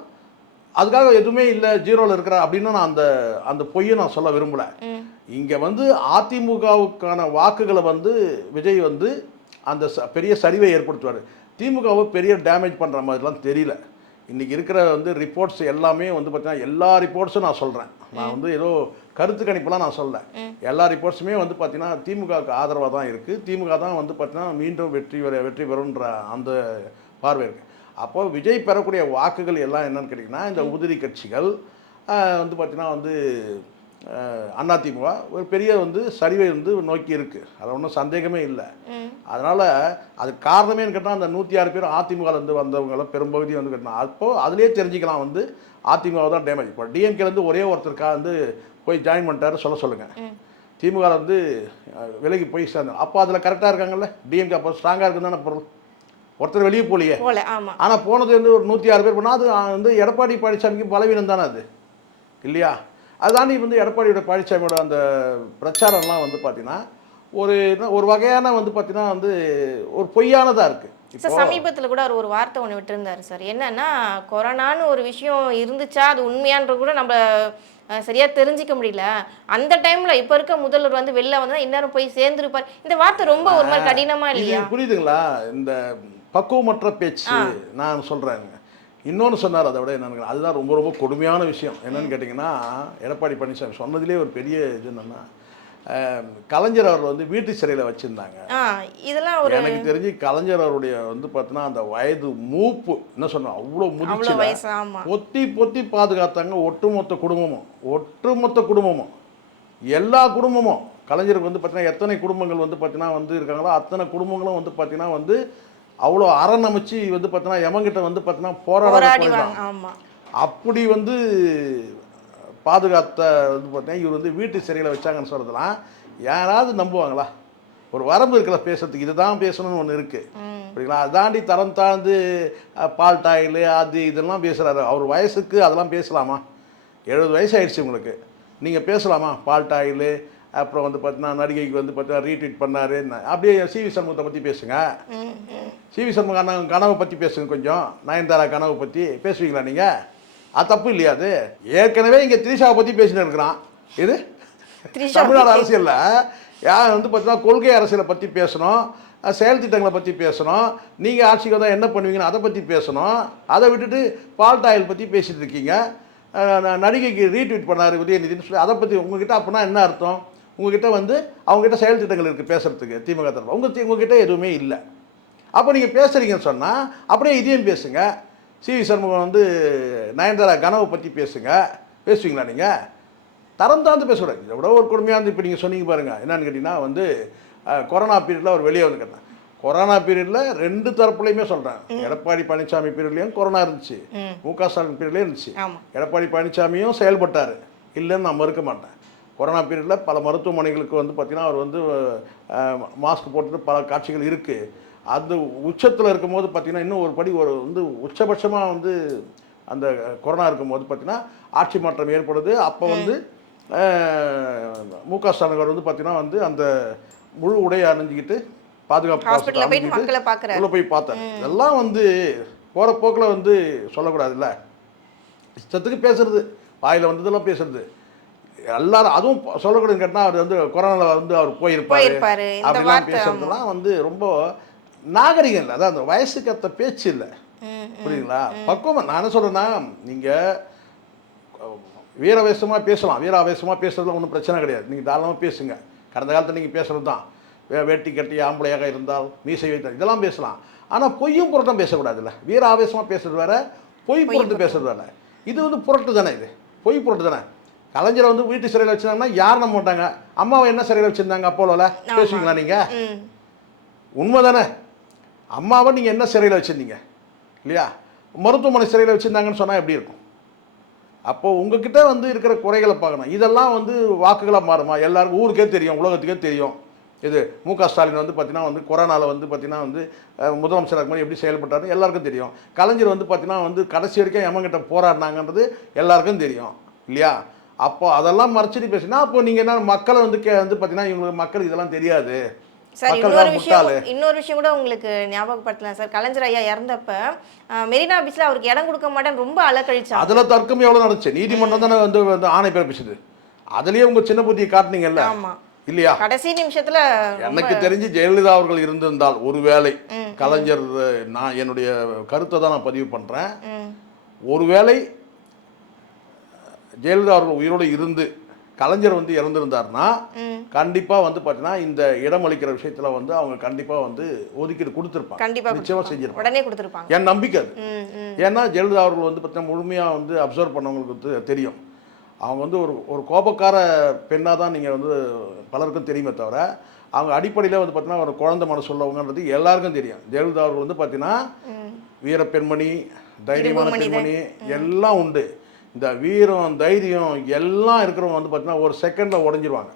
அதுக்காக எதுவுமே இல்லை ஜீரோவில் இருக்கிற அப்படின்னு நான் அந்த பொய்யை நான் சொல்ல விரும்பலை. இங்கே வந்து அதிமுகவுக்கான வாக்குகளை வந்து விஜய் வந்து அந்த பெரிய சரிவை ஏற்படுத்துவார். திமுகவை பெரிய டேமேஜ் பண்ணுற மாதிரிலாம் தெரியல. இன்றைக்கி இருக்கிற வந்து ரிப்போர்ட்ஸ் எல்லாமே வந்து பார்த்தீங்கன்னா எல்லா ரிப்போர்ட்ஸும் நான் சொல்கிறேன். நான் வந்து ஏதோ கருத்து கணிப்பெல்லாம் நான் சொல்ல. எல்லா ரிப்போர்ட்ஸுமே வந்து பார்த்தீங்கன்னா திமுகவுக்கு ஆதரவாக தான் இருக்குது. திமுக தான் வந்து பார்த்தீங்கன்னா மீண்டும் வெற்றி பெறும்ன்ற அந்த பார்வை இருக்குது. அப்போது விஜய் பெறக்கூடிய வாக்குகள் எல்லாம் என்னென்னு கேட்டிங்கன்னா இந்த உதிரி கட்சிகள் வந்து பார்த்திங்கன்னா வந்து அதிமுக ஒரு பெரிய வந்து சரிவை வந்து நோக்கி இருக்குது. அது ஒன்றும் சந்தேகமே இல்லை. அதனால் அதுக்கு காரணமேன்னு கேட்டால் அந்த 106 பேர் அதிமுகலேருந்து வந்தவங்கள பெரும்பகுதி வந்து கேட்டால் அப்போது அதிலே தெரிஞ்சுக்கலாம் வந்து அதிமுக தான் டேமேஜ். இப்போ டிஎம்கேலேருந்து ஒரே ஒருத்தருக்கா வந்து போய் ஜாயின் பண்ணிட்டாரு சொல்லுங்கள். திமுக வந்து விலகி போய் சேர்ந்தோம். அப்போ அதில் கரெக்டாக இருக்காங்கல்ல, டிஎம்கே அப்போ ஸ்ட்ராங்காக இருக்குன்னு தானே பொருள். ஒருத்தர் வெளியே போகலையே. ஆனால் போனது வந்து ஒரு 106 பேர் போனால் அது வந்து எடப்பாடி பழனிசாமிக்கு பலவீனம் தானே அது இல்லையா? அதுதாண்டி வந்து எடப்பாடியோட பழனிசாமியோட அந்த பிரச்சாரம்லாம் வந்து பார்த்தீங்கன்னா ஒரு வகையான வந்து பார்த்தீங்கன்னா வந்து ஒரு பொய்யானதாக இருக்குது. சார் சமீபத்தில் கூட அவர் ஒரு வார்த்தை ஒன்று விட்டுருந்தாரு சார். என்னன்னா கொரோனான்னு ஒரு விஷயம் இருந்துச்சா அது உண்மையான்றது கூட நம்ம சரியா தெரிஞ்சிக்க முடியல. அந்த டைம்ல இப்ப இருக்க முதல்வர் வந்து வெளில வந்தா இன்னும் போய் சேர்ந்துருப்பார். இந்த வார்த்தை ரொம்ப ஒரு மாதிரி கடினமா இல்லையா? புரியுதுங்களா? இந்த பக்குவமற்ற பேச்சு நான் சொல்றேங்க. இன்னொன்று சொன்னார், அதை விட என்னன்னு, அதுதான் ரொம்ப ரொம்ப கொடுமையான விஷயம். என்னன்னு கேட்டிங்கன்னா, எடப்பாடி பழனிசாமி சொன்னதுலேயே ஒரு பெரிய இது என்னன்னா, கலைஞர் அவர் வந்து வீட்டு சிறையில் வச்சுருந்தாங்க. இதெல்லாம் ஒரு எனக்கு தெரிஞ்சு கலைஞர் அவருடைய வந்து பார்த்தீங்கன்னா அந்த வயது மூப்பு என்ன சொன்னோம், அவ்வளோ முதிர்ச்சி பொத்தி பொத்தி பாதுகாத்தாங்க. ஒட்டுமொத்த குடும்பமும் எல்லா குடும்பமும் கலைஞருக்கு வந்து பார்த்தீங்கன்னா எத்தனை குடும்பங்கள் வந்து பார்த்தீங்கன்னா வந்து இருக்காங்களோ அத்தனை குடும்பங்களும் வந்து பார்த்தீங்கன்னா வந்து அவ்வளோ அரண் அமைச்சு வந்து பார்த்தீங்கன்னா எமங்கிட்ட வந்து பார்த்தீங்கன்னா போராடுவாங்க. அப்படி வந்து பாதுகாத்த வந்து பார்த்தீங்கன்னா இவர் வந்து வீட்டு சிறையில் வச்சாங்கன்னு சொல்கிறதுலாம் யாராவது நம்புவாங்களா? ஒரு வரம்பு இருக்கல பேசுறதுக்கு, இதுதான் பேசணும்னு ஒன்று இருக்குது அப்படிங்களா? அதாண்டி தரம் தாழ்ந்து பால் டாயில் அது இதெல்லாம் பேசுகிறாரு. அவர் வயசுக்கு அதெல்லாம் பேசலாமா? 70 வயசு ஆயிடுச்சு உங்களுக்கு, நீங்கள் பேசலாமா? பால் டாயில் அப்புறம் வந்து பார்த்தீங்கன்னா நடிகைக்கு வந்து பார்த்தீங்கன்னா ரீட்வீட் பண்ணாரு. அப்படியே சிவி சண்முகத்தை பற்றி பேசுங்க. சிவி சண்முகம் கனவை பற்றி பேசுங்க. கொஞ்சம் நயன்தாரா கனவை பற்றி பேசுவீங்களா நீங்கள்? அது தப்பு இல்லையா? அது ஏற்கனவே இங்கே திரிஷாவை பற்றி பேசின்னு இருக்கிறான். இது தமிழ்நாடு அரசியலில் யார் வந்து பார்த்தீங்கன்னா கொள்கை அரசியலை பற்றி பேசணும், செயல் திட்டங்களை பற்றி பேசணும், நீங்கள் ஆட்சிக்கு வந்தால் என்ன பண்ணுவீங்கன்னு அதை பற்றி பேசணும். அதை விட்டுட்டு பால் டாயில் பற்றி பேசிகிட்டு இருக்கீங்க. நடிகைக்கு ரீட்வீட் பண்ணார் உதயநிதினு சொல்லி அதை பற்றி உங்ககிட்ட அப்படின்னா என்ன அர்த்தம்? உங்ககிட்ட வந்து அவங்ககிட்ட செயல் திட்டங்கள் இருக்குது பேசுகிறதுக்கு திமுக தரப்பு, உங்ககிட்ட எதுவுமே இல்லை. அப்போ நீங்கள் பேசுகிறீங்கன்னு சொன்னால் அப்படியே இதையும் பேசுங்க. சிவி சண்முகம் வந்து நயன்தாரா கனவை பற்றி பேசுவீங்களா நீங்கள்? தரம் தாழ்ந்து பேசக்கூடாது. இதை விட ஒரு கொடுமையாக இருந்து இப்போ நீங்கள் சொன்னீங்க பாருங்கள். என்னன்னு கேட்டிங்கன்னா வந்து கொரோனா பீரியடில் அவர் வெளியே வந்து கேட்டேன். கொரோனா பீரியடில் 2 தரப்புலையுமே சொல்கிறேன். எடப்பாடி பழனிசாமி பீரியட்லேயும் கொரோனா இருந்துச்சு, முக ஸ்டாலின் பீரியட்லேயும் இருந்துச்சு. எடப்பாடி பழனிசாமியும் செயல்பட்டார், இல்லைன்னு நான் மறுக்க மாட்டேன். கொரோனா பீரியடில் பல மருத்துவமனைகளுக்கு வந்து பார்த்திங்கன்னா அவர் வந்து மாஸ்க் போட்டுட்டு பல காட்சிகள் இருக்குது. அந்த உச்சத்தில் இருக்கும்போது பார்த்திங்கன்னா இன்னும் ஒரு படி ஒரு வந்து உச்சபட்சமாக வந்து அந்த கொரோனா இருக்கும்போது பார்த்திங்கன்னா ஆட்சி மாற்றம் ஏற்படுது. அப்போ வந்து முக ஸ்டாலின் வந்து பார்த்திங்கன்னா வந்து அந்த முழு உடையை அணிஞ்சிக்கிட்டு பாதுகாப்பு உள்ள போய் பார்த்தேன். இதெல்லாம் வந்து போகிற போக்கில் வந்து சொல்லக்கூடாதுல்ல, இஷ்டத்துக்கு பேசுறது, வாயில் வந்ததெல்லாம் பேசுறது எல்லாரும். அதுவும் சொல்லக்கூடாதுன்னு கேட்டால் அவர் வந்து கொரோனாவில் வந்து அவர் போயிருப்பாரு அப்படிலாம் பேசுறதுலாம் வந்து ரொம்ப நாகரிகம் இல்லை. அதான் அந்த வயசுக்கு ஏற்ற பேச்சு இல்லை. புரியுதுங்களா? பக்குவம் நான் என்ன சொல்கிறேன்னா, நீங்கள் வீராவேசமாக பேசலாம், வீராவேசமாக பேசுறதுல ஒன்றும் பிரச்சனை கிடையாது. நீங்கள் தாராளமாக பேசுங்க. கடந்த காலத்தில் நீங்கள் பேசுகிறது தான் வேட்டி கட்டி ஆம்பளையாக இருந்தால் மீசை வைத்தால் இதெல்லாம் பேசலாம். ஆனால் பொய்யும் புரட்டும் பேசக்கூடாதுல்ல. வீர ஆவேசமாக பேசுறது வேற, பொய் புரட்டு பேசுறது வேற. இது வந்து புரட்டு தானே, இது பொய் புரட்டு தானே. கலைஞரை வந்து வீட்டு சிறையில் வச்சுருந்தாங்கன்னா யார் நம்ப மாட்டாங்க. அம்மாவை என்ன சிறையில் வச்சுருந்தாங்க அப்போல பேசுவீங்களா நீங்கள்? உண்மை தானே. அம்மாவை நீங்கள் என்ன சிறையில் வச்சுருந்தீங்க இல்லையா? மருத்துவமனை சிறையில் வச்சுருந்தாங்கன்னு சொன்னால் எப்படி இருக்கும்? அப்போது உங்ககிட்ட வந்து இருக்கிற குறைகளை பார்க்கணும். இதெல்லாம் வந்து வாக்குகளாக மாறுமா? எல்லாருக்கும் ஊருக்கே தெரியும், உலகத்துக்கே தெரியும். இது முக ஸ்டாலின் வந்து பார்த்தீங்கன்னா வந்து கொரோனாவில் வந்து பார்த்தீங்கன்னா வந்து முதலமைச்சராக மாதிரி எப்படி செயல்பட்டாருன்னு எல்லாருக்கும் தெரியும். கலைஞர் வந்து பார்த்தீங்கன்னா வந்து கடைசி வரைக்கும் எமங்கிட்ட போராடினாங்கன்றது எல்லாருக்கும் தெரியும் இல்லையா? அப்போ அதெல்லாம் மறைச்சிட்டு பேசினா அப்போ நீங்கள் என்ன மக்களை வந்து வந்து பார்த்தீங்கன்னா இவங்களுக்கு மக்களுக்கு இதெல்லாம் தெரியாது. சார் இன்னொரு விஷயம் கூட உங்களுக்கு ஞாபகப்படுத்தலாம் சார். கலைஞர் ஐயா இறந்தப்ப மெரினா பீச்ல அவருக்கு இடம் கொடுக்க மாட்டேன்னு ரொம்ப அலக்கழிச்சா. அதுல தர்க்கம் எவ்வளவு நடந்துச்சு? நீதிமன்றம் தானே வந்து ஆணை பிறப்பிச்சது. அதுலயே உங்க சின்ன புத்தியை காட்டினீங்கல்ல இல்லையா? கடைசி நிமிஷத்துல எனக்கு தெரிஞ்சு ஜெயலலிதா அவர்கள் இருந்திருந்தால் ஒருவேளை கலைஞர், நான் என்னுடைய கருத்தை தான் நான் பதிவு பண்றேன், ஒருவேளை ஜெயலலிதா அவர்கள் உயிரோடு இருந்து கலைஞர் வந்து இறந்திருந்தாருன்னா கண்டிப்பா வந்து பாத்தீங்கன்னா இந்த இடம் அளிக்கிற விஷயத்துல வந்து அவங்க கண்டிப்பா வந்து ஒதுக்கீடு கொடுத்துருப்பாங்க, நிச்சயமா செஞ்சிருப்பாங்க, உடனே கொடுத்துருப்பாங்க. என் நம்பிக்கை அது. ஏன்னா ஜெயலலிதா அவர்கள் வந்து பார்த்தீங்கன்னா முழுமையாக வந்து அப்சர்வ் பண்ணவங்களுக்கு தெரியும். அவங்க வந்து ஒரு ஒரு கோபக்கார பெண்ணாக தான் நீங்கள் வந்து பலருக்கும் தெரியுமே தவிர அவங்க அடிப்படையில் வந்து பார்த்தீங்கன்னா ஒரு குழந்தை மனசு உள்ளவங்கன்றது எல்லாருக்கும் தெரியும். ஜெயலலிதா அவர்கள் வந்து பார்த்தீங்கன்னா வீர பெண்மணி, தைரியமான பெண்மணி எல்லாம் உண்டு. இந்த வீரம் தைரியம் எல்லாம் இருக்கிறவங்க வந்து பார்த்தீங்கன்னா ஒரு செகண்டில் உடஞ்சிருவாங்க.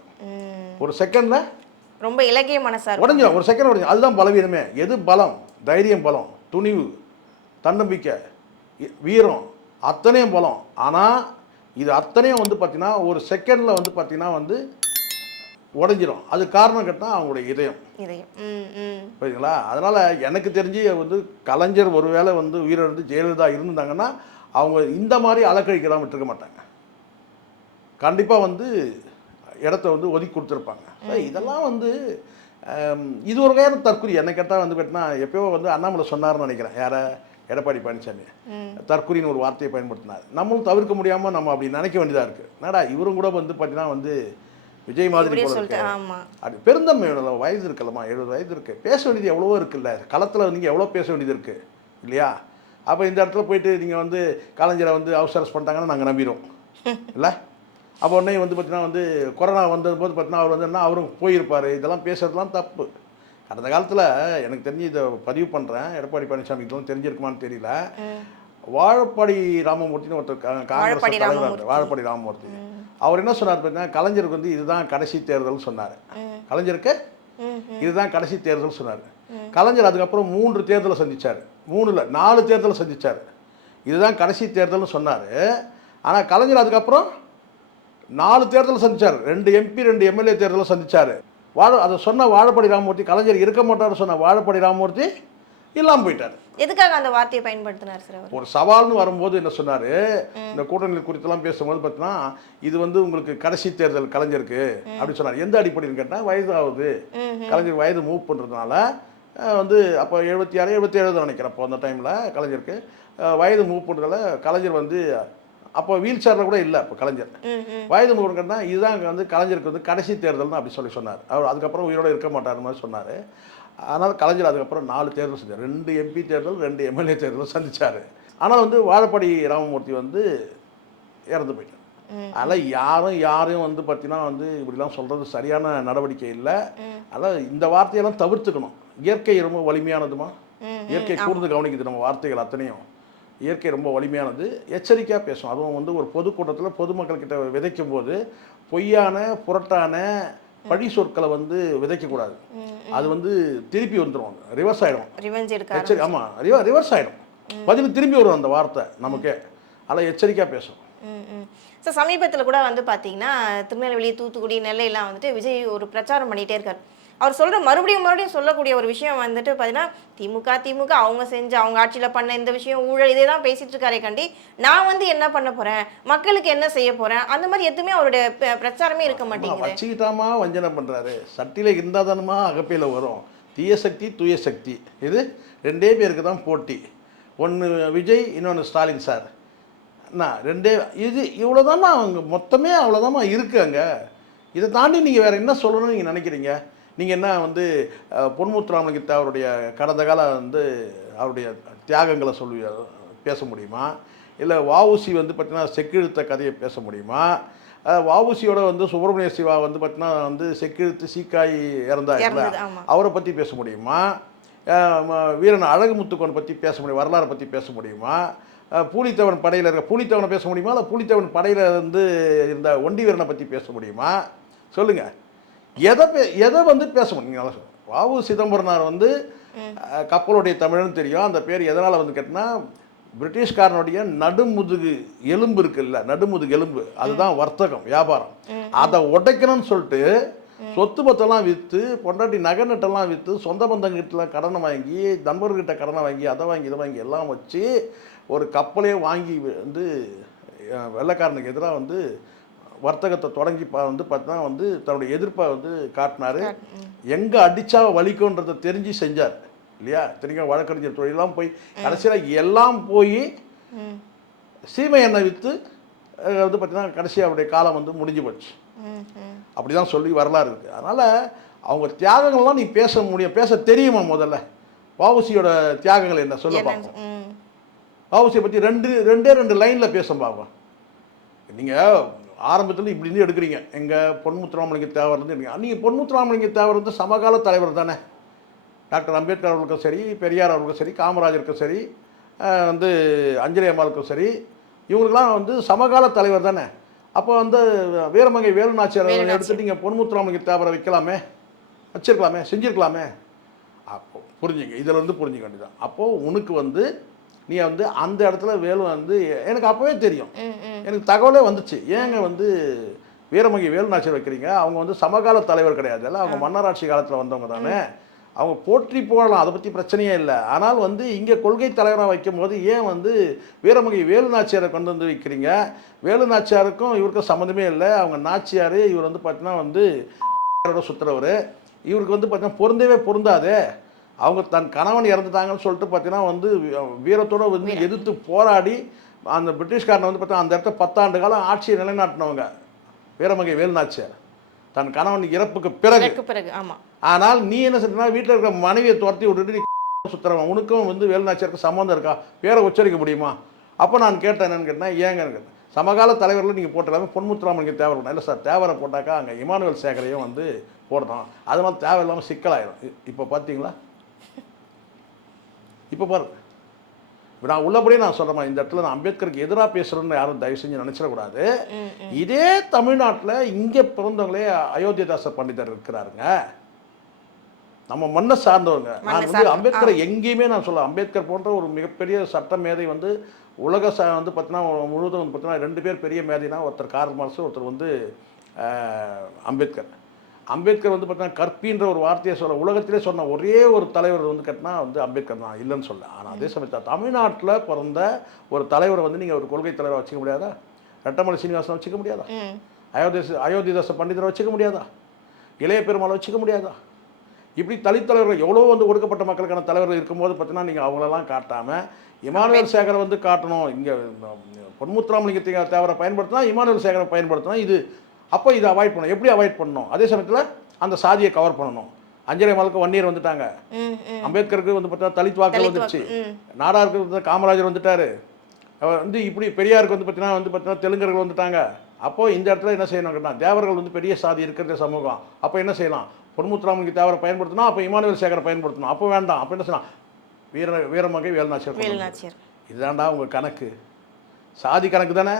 ஒரு செகண்டில் ரொம்ப இலக்கிய மனசா உடஞ்சிடும். ஒரு செகண்ட் உடஞ்சிடும். அதுதான் பலவீனமே. எது பலம்? தைரியம் பலம், துணிவு, தன்னம்பிக்கை, வீரம் அத்தனையும் பலம். ஆனால் இது அத்தனையும் வந்து பார்த்தீங்கன்னா ஒரு செகண்டில் வந்து பார்த்தீங்கன்னா வந்து உடஞ்சிரும். அது காரணம் கேட்டால் அவங்களுடைய இதயம். புரியுதுங்களா? அதனால் எனக்கு தெரிஞ்சு வந்து கலைஞர் ஒருவேளை வந்து உயிரிழந்து ஜெயலலிதா இருந்தாங்கன்னா அவங்க இந்த மாதிரி அலக்கழிக்கலாம் விட்டுருக்க மாட்டாங்க. கண்டிப்பாக வந்து இடத்த வந்து ஒதுக்கி கொடுத்துருப்பாங்க. இதெல்லாம் வந்து இது ஒரு வகையான தற்குறி. என்ன கேட்டால் வந்து கேட்டினா எப்பயோ வந்து அண்ணாமலை சொன்னார்னு நினைக்கிறேன். யாரை? எடப்பாடி பழனிசாமி தற்குறின்னு ஒரு வார்த்தையை பயன்படுத்தினார். நம்மளும் தவிர்க்க முடியாமல் நம்ம அப்படி நினைக்க வேண்டியதாக இருக்குது. என்னடா இவரும் கூட வந்து பார்த்தீங்கன்னா வந்து விஜய் மாதிரி போல இருக்கு. அப்படி பெருந்தன்மை வயது இருக்கலம்மா, 70 வயது இருக்குது. பேச வேண்டியது எவ்வளவோ இருக்குல்ல. களத்தில் நீங்கள் எவ்வளோ பேச வேண்டியது இருக்குது இல்லையா? அப்போ இந்த இடத்துல போயிட்டு நீங்கள் வந்து கலைஞரை வந்து அவசரஸ் பண்ணிட்டாங்கன்னா நாங்கள் நம்பிடுவோம் இல்லை? அப்போ உடனே வந்து பார்த்தீங்கன்னா வந்து கொரோனா வந்தபோது பார்த்தீங்கன்னா அவர் வந்து என்ன அவரும் போயிருப்பார். இதெல்லாம் பேசுறதுலாம் தப்பு. கடந்த காலத்தில் எனக்கு தெரிஞ்சு இதை பதிவு பண்ணுறேன். எடப்பாடி பழனிசாமிக்கு தெரிஞ்சிருக்குமான்னு தெரியல. வாழப்பாடி ராமமூர்த்தின்னு ஒருத்தர் காங்கிரஸ் தலைவர், வாழப்பாடி ராமமூர்த்தி, அவர் என்ன சொன்னார் பார்த்தீங்கன்னா கலைஞருக்கு வந்து இதுதான் கடைசி தேர்தல் சொன்னார். கலைஞருக்கு இதுதான் கடைசி தேர்தல் சொன்னார். கலைஞர் அதுக்கப்புறம் 3 தேர்தலை சந்தித்தார். 3 இல்லை 4 தேர்தலை சந்தித்தார். இதுதான் கடைசி தேர்தல்னு சொன்னார். ஆனால் கலைஞர் அதுக்கப்புறம் 4 தேர்தலை சந்தித்தார். 2 MP 2 MLA தேர்தலை சந்தித்தார். அதை சொன்ன வாழப்பாடி ராமமூர்த்தி கலைஞர் இருக்க மாட்டார் சொன்ன வாழப்பாடி ராமமூர்த்தி இல்லாமல் போயிட்டார். எதுக்காக அந்த வார்த்தையை பயன்படுத்தினார் சார்? ஒரு சவால்னு வரும்போது என்ன சொன்னார், இந்த கூட்டணி குறித்தெல்லாம் பேசும்போது பார்த்தீங்கன்னா இது வந்து உங்களுக்கு கடைசி தேர்தல் கலைஞருக்கு அப்படி சொன்னார். எந்த அடிப்படையில் கேட்டால் வயது ஆகுது, கலைஞர் வயது மூவ் பண்ணுறதுனால வந்து அப்போ 76 77 நினைக்கிறேன். அப்போ அந்த டைமில் கலைஞருக்கு வயது மூவ் பண்ணுறதால கலைஞர் வந்து அப்போ வீல் சேரில் கூட இல்லை. அப்போ கலைஞர் வயது மூவ் பண்ணுறதுனா இதுதான் வந்து கலைஞருக்கு வந்து கடைசி தேர்தல்னு அப்படி சொன்னார். அவர் அதுக்கப்புறம் உயிரோடு இருக்க மாட்டார் மாதிரி சொன்னார். ஆனால் கலைஞர் அதுக்கப்புறம் 4 தேர்தல் செஞ்சார். 2 MP தேர்தல் 2 MLA தேர்தல் சந்தித்தார். ஆனால் வந்து வாழப்பாடி ராமமூர்த்தி வந்து இறந்து போயிட்டார். அதனால் யாரையும் வந்து பார்த்தீங்கன்னா வந்து இப்படிலாம் சொல்கிறது சரியான நடவடிக்கை இல்லை. அதனால் இந்த வார்த்தையெல்லாம் தவிர்த்துக்கணும். இயற்கை ரொம்ப வலிமையானதுமா, இயற்கை கூர்ந்து கவனிக்குது நம்ம வார்த்தைகள் அத்தனையும். இயற்கை ரொம்ப வலிமையானது. எச்சரிக்கையாக பேசும். அதுவும் வந்து ஒரு பொதுக்கூட்டத்தில் பொதுமக்கள்கிட்ட விதைக்கும் போது பொய்யான புரட்டான பழி சொற்களை வந்து விதைக்கக்கூடாது. அது வந்து திருப்பி வந்துடும், ரிவர்ஸ் ஆகிடும். ஆமாம், ரிவர்ஸ் ஆகிடும். பதில் திரும்பி வரும் அந்த வார்த்தை நமக்கு. அதெல்லாம் எச்சரிக்கையாக பேசும். ஸோ சமீபத்தில் கூட வந்து பார்த்தீங்கன்னா திருநெல்வேலி, தூத்துக்குடி, நெல்லையெல்லாம் வந்துட்டு விஜய் ஒரு பிரச்சாரம் பண்ணிகிட்டே இருக்கார். அவர் சொல்கிற மறுபடியும் சொல்லக்கூடிய ஒரு விஷயம் வந்துட்டு பார்த்தீங்கன்னா திமுக அவங்க செஞ்சு அவங்க ஆட்சியில் பண்ண இந்த விஷயம் ஊழல் இதே தான் பேசிகிட்டு இருக்காரே கண்டி நான் வந்து என்ன பண்ண போகிறேன், மக்களுக்கு என்ன செய்ய போகிறேன், அந்த மாதிரி எதுவுமே அவருடைய பிரச்சாரமே இருக்க மாட்டேங்குது. வச்சுக்கிட்டாமா வஞ்சனை பண்ணுறாரு. சட்டியில் இருந்தால் தானுமா அகப்பையில் வரும். தீய சக்தி தூய சக்தி இது 2 பேருக்கு தான் போட்டி. ஒன்று விஜய், இன்னொன்று ஸ்டாலின் சார். இது இவ்வளோதாம்மா அவங்க மொத்தமே அவ்வளோதாம்மா இருக்குது அங்கே. இதை தாண்டி நீங்கள் வேறு என்ன சொல்லணும்னு நீங்கள் நினைக்கிறீங்க? நீங்கள் என்ன வந்து பொன்முத்துராமலிங்கத்தை அவருடைய கடந்த கால வந்து அவருடைய தியாகங்களை பேச முடியுமா? இல்லை வஉசி வந்து பார்த்தீங்கன்னா செக்கிழுத்த கதையை பேச முடியுமா? வஉசியோட வந்து சுப்பிரமணிய சிவா வந்து பார்த்தீங்கன்னா வந்து செக்கிழுத்து சீக்காய் இறந்தாருல அவரை பற்றி பேச முடியுமா? வீரன் அழகுமுத்துக்கோன் பற்றி பேச முடியும், வரலாறை பற்றி பேச முடியுமா? பூலித்தேவன் படையில் இருக்க பூலித்தேவனை பேச முடியுமா? இல்லை பூலித்தேவன் படையில் வந்து இருந்த ஒண்டி வீரனை பற்றி பேச முடியுமா? சொல்லுங்கள். எதை வந்து பேச முடியும்? வாவு சிதம்பரனார் வந்து கப்பலுடைய தமிழன்னு தெரியும். அந்த பேர் எதனால் வந்து கேட்டினா பிரிட்டிஷ்காரனுடைய நடுமுதுகு எலும்பு இருக்குல்ல, நடுமுதுகு எலும்பு, அதுதான் வர்த்தகம், வியாபாரம். அதை உடைக்கணும்னு சொல்லிட்டு சொத்து பத்தெல்லாம் விற்று, பொண்டாட்டி நகை நட்டெல்லாம் விற்று, சொந்த பந்தங்கிட்டலாம் கடனை வாங்கி, நண்பர்கிட்ட கடனை வாங்கி, அதை வாங்கி இதை வாங்கி எல்லாம் வச்சு ஒரு கப்பலே வாங்கி வந்து வெள்ளைக்காரனுக்கு எதிராக வந்து வர்த்தகத்தை தொடங்கி வந்து பார்த்தீங்கன்னா வந்து தன்னுடைய எதிர்ப்பை வந்து காட்டினார். எங்கே அடித்தா வலிக்குன்றதை தெரிஞ்சு செஞ்சார் இல்லையா? தெரியும் வழக்கறிஞர் தொழிலெலாம் போய் கடைசியில் எல்லாம் போய் சீமை எண்ணெய் விற்று வந்து பார்த்தீங்கன்னா கடைசியாக அவருடைய காலம் வந்து முடிஞ்சு போச்சு. அப்படி தான் சொல்லி வரலாறு இருக்குது. அதனால் அவங்க தியாகங்கள்லாம் நீ பேச தெரியுமா? முதல்ல வஉசியோட தியாகங்கள் என்ன சொல்ல பார்ப்போம். வஉசியை பற்றி ரெண்டே 2 லைனில் பேச பார்ப்போம். நீங்கள் ஆரம்பத்தில் இப்படின்னு எடுக்கிறீங்க, எங்கள் பொன்முத்துராமலிங்க தேவர்லேருந்து எடுங்க. நீங்கள் பொன்முத்துராமலிங்க தேவர் வந்து சமகால தலைவர் தானே. டாக்டர் அம்பேத்கர் அவர்களுக்கும் சரி, பெரியார் அவர்களுக்கும் சரி, காமராஜருக்கும் சரி, வந்து அஞ்சலி அம்மாளுக்கும் சரி, இவங்களுக்கெல்லாம் வந்து சமகால தலைவர் தானே. அப்போ வந்து வீரமங்கை வேலுநாச்சியார் எடுத்துட்டு நீங்கள் பொன்முத்துராமலிங்க தேவரை வைக்கலாமே, வச்சிருக்கலாமே, செஞ்சுருக்கலாமே. அப்போ புரிஞ்சுங்க, இதில் வந்து புரிஞ்சுக்க வேண்டியதான். அப்போது உனக்கு வந்து நீ வந்து அந்த இடத்துல வேலு வந்து எனக்கு அப்போவே தெரியும், எனக்கு தகவலே வந்துச்சு. ஏங்க வந்து வீரமங்கை வேலுநாச்சியார் வைக்கிறீங்க, அவங்க வந்து சமகால தலைவர் கிடையாது, இல்லை அவங்க மன்னராட்சி காலத்தில் வந்தவங்க தானே, அவங்க போற்றி போகலாம், அதை பற்றி பிரச்சனையே இல்லை. ஆனால் வந்து இங்கே கொள்கை தலைவராக வைக்கும் போது ஏன் வந்து வீரமங்கை வேலுநாச்சியாரை கொண்டு வந்து வைக்கிறீங்க? வேலுநாச்சியாருக்கும் இவருக்கும் சம்மந்தமே இல்லை. அவங்க நாச்சியார், இவர் வந்து பார்த்தீங்கன்னா வந்து சுற்றுறவர், இவருக்கு வந்து பார்த்தீங்கன்னா பொருந்தவே பொருந்தாது. அவங்க தன் கணவன் இறந்துட்டாங்கன்னு சொல்லிட்டு பார்த்தீங்கன்னா வந்து வீரத்தோடு வந்து எதிர்த்து போராடி அந்த பிரிட்டிஷ்காரனை வந்து பார்த்தீங்கன்னா அந்த இடத்த 10 ஆண்டு காலம் ஆட்சியை நிலைநாட்டினவங்க வீரமங்கை வேலுநாச்சியார், தன் கணவன் இறப்புக்கு பிறகு. ஆமாம். ஆனால் நீ என்ன சொல்றா, வீட்டில் இருக்கிற மனைவியை துரத்தி விட்டுட்டு நீ சுற்றுறவன், உனக்கும் வந்து வேலுநாச்சியாருக்கு சம்மந்தம் இருக்கா? பேரை உச்சரிக்க முடியுமா? அப்போ நான் கேட்டேன், என்னன்னு கேட்டேன், ஏங்கன்னு கேட்டேன். சமகால தலைவர்கள் நீங்கள் போட்டலாமே, பொன்முத்துராமலிங்க தேவர் போட்டேன். இல்லை சார், தேவரை போட்டாக்கா அங்கே இமானுவேல் சேகரையும் வந்து போடணும், அதனால தேவையில்லாமல் சிக்கலாயிரும். இப்போ பார்த்தீங்களா, இப்போ பாரு, இப்போ நான் உள்ளபடியே நான் சொல்கிறேன், இந்த இடத்துல நான் அம்பேத்கருக்கு எதிராக பேசுகிறேன்னு யாரும் தயவு செஞ்சு நினச்சிடக்கூடாது. இதே தமிழ்நாட்டில் இங்கே பிறந்தவங்களே அயோத்திதாச பண்டிதர் இருக்கிறாருங்க, நம்ம மண்ணை சார்ந்தவங்க. நான் வந்து அம்பேத்கரை எங்கேயுமே நான் சொல்ல, அம்பேத்கர் போன்ற ஒரு மிகப்பெரிய சட்ட மேதை வந்து உலக வந்து பார்த்தீங்கன்னா முழுவதும் வந்து பார்த்தீங்கன்னா 2 பேர் பெரிய மேதைனா, ஒருத்தர் கார்ல் மார்க்ஸ், ஒருத்தர் வந்து அம்பேத்கர். அம்பேத்கர் வந்து பார்த்தீங்கன்னா கற்பின்ற ஒரு வார்த்தையை சொல்ல உலகத்திலே சொன்ன ஒரே ஒரு தலைவர் வந்து கேட்டினா வந்து அம்பேத்கர் தான், இல்லைன்னு சொல்ல. ஆனால் அதே சமயத்தில் தமிழ்நாட்டில் பிறந்த ஒரு தலைவரை வந்து நீங்கள் ஒரு கொள்கை தலைவரை வச்சுக்க முடியாதா? ரெட்டமலை சீனிவாசனை வச்சுக்க முடியாதா? அயோத்திதாச பண்டிதரை வச்சுக்க முடியாதா? இளைய பெருமாளை வச்சுக்க முடியாதா? இப்படி தலித்தலைவர்கள் எவ்வளோ வந்து ஒடுக்கப்பட்ட மக்களுக்கான தலைவர்கள் இருக்கும்போது பார்த்தீங்கன்னா நீங்கள் அவங்களெல்லாம் காட்டாமல் இமானுவேல் சேகரை வந்து காட்டணும். இங்கே பொன்முத்துராமலிங்க தேவரை பயன்படுத்தினா, இமானுவேல் சேகரை பயன்படுத்தினா, இது அப்போ இதை அவாய்ட் பண்ணணும். எப்படி அவாய்ட் பண்ணணும்? அதே சமயத்தில் அந்த சாதியை கவர் பண்ணணும். அஞ்சலி அம்மாளுக்கு வன்னியர் வந்துட்டாங்க, அம்பேத்கருக்கு வந்து பார்த்தா தலித் வாக்கு வந்துடுச்சு, நாடாருக்கு வந்து காமராஜர் வந்துட்டார், வந்து இப்படி பெரியாருக்கு வந்து பார்த்தீங்கன்னா தெலுங்கர்கள் வந்துட்டாங்க. அப்போது இந்த இடத்துல என்ன செய்யணும் கேட்டால், தேவர்கள் வந்து பெரிய சாதி இருக்கிற சமூகம். அப்போ என்ன செய்யலாம்? பொன்முத்துராமலிங்க தேவரை பயன்படுத்தணும், அப்போ இமானுவேல் சேகரை பயன்படுத்தணும். அப்போ வேண்டாம், அப்போ என்ன செய்யலாம்? வீரமங்கை வேலுநாச்சியார். இதுதான்டா உங்கள் கணக்கு, சாதி கணக்கு தானே.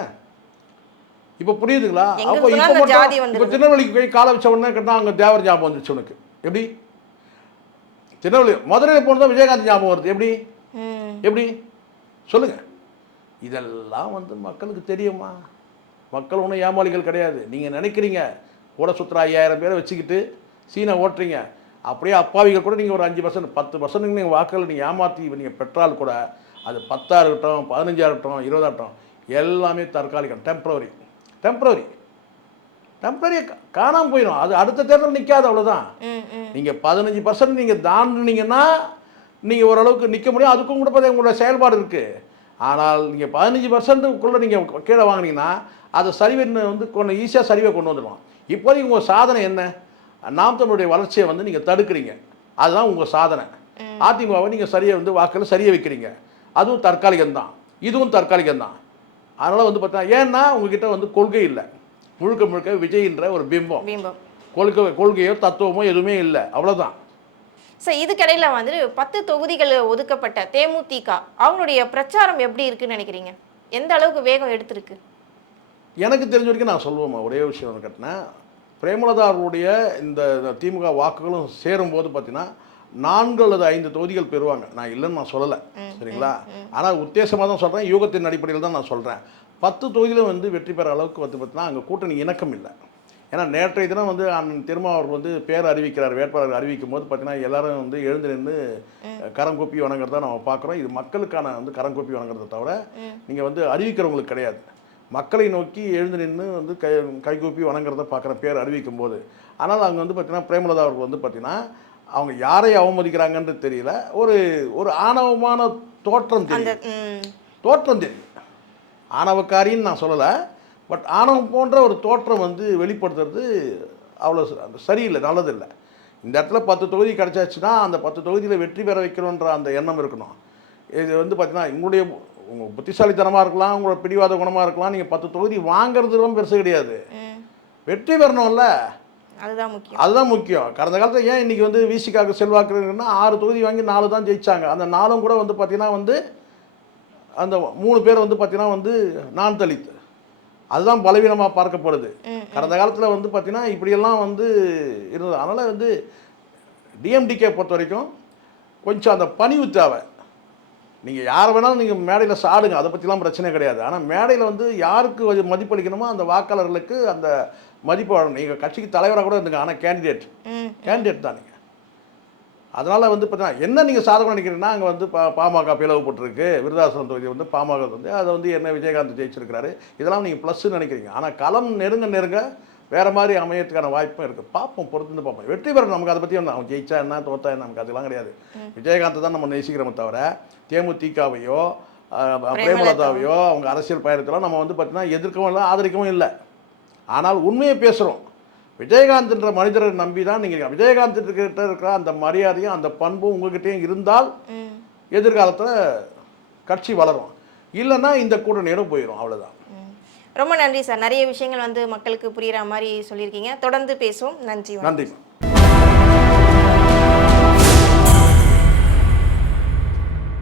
இப்போ புரியுதுங்களா? அப்போ இப்போ திருநெல்வேலிக்கு போய் காலை வச்ச உடனே கேட்டால் அங்கே தேவர் ஞாபகம் வந்துச்சு உனக்கு. எப்படி திருநெல்வேலி மதுரையில் போனதான் விஜயகாந்த் ஞாபகம் வருது? எப்படி சொல்லுங்கள். இதெல்லாம் வந்து மக்களுக்கு தெரியுமா? மக்கள் ஒன்றும் ஏமாளிகள் கிடையாது. நீங்கள் நினைக்கிறீங்க கூட சுற்றுற 5000 பேரை வச்சுக்கிட்டு சீனை ஓட்டுறீங்க. அப்படியே அப்பாவிகள் கூட நீங்கள் ஒரு 5%, 10% நீங்கள் வாக்குகள் நீங்கள் ஏமாற்றி நீங்கள் பெற்றால் கூட அது 10 இருக்கட்டும், 15 இருக்கட்டும், 20 இருக்கட்டும், எல்லாமே தற்காலிகம், டெம்பரரி காணாமல் போயிடும். அது அடுத்த தேர்தல் நிற்காது, அவ்வளோதான். நீங்கள் 15% நீங்கள் தாண்டினீங்கன்னா நீங்கள் ஓரளவுக்கு நிற்க முடியும். அதுக்கும் கூட பார்த்தா உங்களோட செயல்பாடு இருக்குது. ஆனால் நீங்கள் 15%க்குள்ளே நீங்கள் கீழே வாங்கினீங்கன்னா அதை சரிவை வந்து கொஞ்சம் ஈஸியாக சரிவை கொண்டு வந்துடுவோம். இப்போதைக்கு உங்கள் சாதனை என்ன? நாம் தமிழுடைய வளர்ச்சியை வந்து நீங்கள் தடுக்கிறீங்க, அதுதான் உங்கள் சாதனை. அதிமுகவை நீங்கள் சரியை வந்து வாக்கில் சரியை வைக்கிறீங்க, அதுவும் தற்காலிகம்தான், இதுவும் தற்காலிகம்தான். அதனால் வந்து பார்த்தா, ஏன்னா உங்ககிட்ட வந்து கொள்கை இல்லை, முழுக்க விஜய்ன்ற ஒரு பிம்பம், கொள்கையோ தத்துவமோ எதுவுமே இல்லை, அவ்வளோதான். சார், இதுக்கிடையில் வந்து 10 தொகுதிகள் ஒதுக்கப்பட்ட தேமுதிக அவங்களுடைய பிரச்சாரம் எப்படி இருக்குன்னு நினைக்கிறீங்க? எந்த அளவுக்கு வேகம் எடுத்திருக்கு? எனக்கு தெரிஞ்ச வரைக்கும் நான் சொல்லுவேம்மா, ஒரே விஷயம் கேட்டேன். பிரேமலதா அவருடைய இந்த திமுக வாக்குகளும் சேரும்போது பார்த்தீங்கன்னா 4 அல்லது 5 தொகுதிகள் பெறுவாங்க. நான் இல்லைன்னு நான் சொல்லலை, சரிங்களா? ஆனால் உத்தேசமாக தான் சொல்கிறேன், யூகத்தின் அடிப்படையில் தான் நான் சொல்கிறேன். 10 தொகுதியிலும் வந்து வெற்றி பெற அளவுக்கு வந்து பார்த்தீங்கன்னா அங்கே கூட்டணி இணக்கம் இல்லை. ஏன்னா நேற்றைய தினம் வந்து திருமாவளவன் வந்து பேர் அறிவிக்கிறார், வேட்பாளர் அறிவிக்கும் போது பார்த்தீங்கன்னா எல்லாரும் வந்து எழுந்து நின்று கரம் கூப்பி வணங்குறத நம்ம பார்க்குறோம். இது மக்களுக்கான வந்து கரம் கூப்பி வணங்குறத தவிர நீங்கள் வந்து அறிவிக்கிறவங்களுக்கு கிடையாது. மக்களை நோக்கி எழுந்து நின்று வந்து கைகூப்பி வணங்குறத பார்க்குற பேர் அறிவிக்கும் போது. ஆனால் அங்கே வந்து பார்த்தீங்கன்னா பிரேமலதா அவர்கள் வந்து பார்த்தீங்கன்னா அவங்க யாரை அவமதிக்கிறாங்கன்னு தெரியல, ஒரு ஆணவமான தோற்றம் தெரியும். ஆணவக்காரின்னு நான் சொல்லலை, பட் ஆணவம் போன்ற ஒரு தோற்றம் வந்து வெளிப்படுத்துறது அவ்வளோ சரியில்லை, நல்லதில்லை. இந்த இடத்துல 10 தொகுதி கிடச்சாச்சுன்னா அந்த 10 தொகுதியில் வெற்றி பெற வைக்கணுன்ற அந்த எண்ணம் இருக்கணும். இது வந்து பார்த்தீங்கன்னா எங்களுடைய உங்கள் புத்திசாலித்தனமாக இருக்கலாம், உங்களோட பிடிவாத குணமாக இருக்கலாம், நீங்கள் 10 தொகுதி வாங்குறது ரொம்ப பெருசு கிடையாது. வெற்றி பெறணும்ல, அதுதான் முக்கியம். அதுதான் முக்கியம். கடந்த காலத்தில் ஏன் இன்றைக்கி வந்து விசிகாவுக்கு செல்வாக்கு இருக்குன்னா 6 தொகுதி வாங்கி 4 தான் ஜெயிச்சாங்க. அந்த 4ம் கூட வந்து பார்த்தீங்கன்னா வந்து அந்த 3 பேர் வந்து பார்த்தீங்கன்னா வந்து நான் தலித். அதுதான் பலவீனமாக பார்க்கப்படுது. கடந்த காலத்தில் வந்து பார்த்தீங்கன்னா இப்படியெல்லாம் வந்து இருந்தது. அதனால் வந்து டிஎம்டிகே பொறுத்த வரைக்கும் கொஞ்சம் அந்த பணிவு தேவை. நீங்கள் யாரை வேணாலும் நீங்கள் மேடையில் சாடுங்க, அதை பற்றிலாம் பிரச்சனை கிடையாது. ஆனால் மேடையில் வந்து யாருக்கு மதிப்பளிக்கணுமோ அந்த வாக்காளர்களுக்கு அந்த மதிப்பு வழங்கணும். நீங்கள் கட்சிக்கு தலைவராக கூட இருந்துங்க, ஆனால் கேண்டிடேட் தான் நீங்கள். அதனால் வந்து பார்த்தீங்கன்னா என்ன நீங்கள் சாதகம் நினைக்கிறீங்கன்னா, அங்கே வந்து பாமக பிளவுபட்டிருக்கு, விருதாசலம் தொகுதி வந்து பாமக வந்து அதை வந்து என்ன விஜயகாந்த் ஜெயிச்சிருக்கிறாரு, இதெல்லாம் நீங்கள் ப்ளஸ்ன்னு நினைக்கிறீங்க. ஆனால் களம் நெருங்க வேறு மாதிரி அமையத்துக்கான வாய்ப்பும் இருக்குது. பார்ப்போம், பொறுத்து பார்ப்போம். வெற்றி பெறணும், நமக்கு அதை பற்றி ஒன்று அவன் ஜெயிச்சா என்ன தோத்தா என்ன நமக்கு அதெல்லாம் கிடையாது. விஜயகாந்த் தான் நம்ம நேசிக்கிறோமே தவிர தேமுதிகவையோ பிரேமலதாவையோ அவங்க அரசியல் பயணத்தெல்லாம் நம்ம வந்து பார்த்தீங்கன்னா எதிர்க்கவும் இல்லை, ஆதரிக்கவும் இல்லை. ஆனால் உண்மையை பேசுகிறோம். விஜயகாந்த்ன்ற மனிதரை நம்பி தான் நீங்கள் விஜயகாந்த் கிட்ட இருக்கிற அந்த மரியாதையும் அந்த பண்பும் உங்ககிட்டயும் இருந்தால் எதிர்காலத்தில் கட்சி வளரும். இல்லைன்னா இந்த கூட்டணியோடு போயிடும், அவ்வளோதான். ரொம்ப நன்றி சார். நிறைய விஷயங்கள் வந்து மக்களுக்கு புரிகிற மாதிரி சொல்லியிருக்கீங்க. தொடர்ந்து பேசுவோம். நன்றி. நன்றி.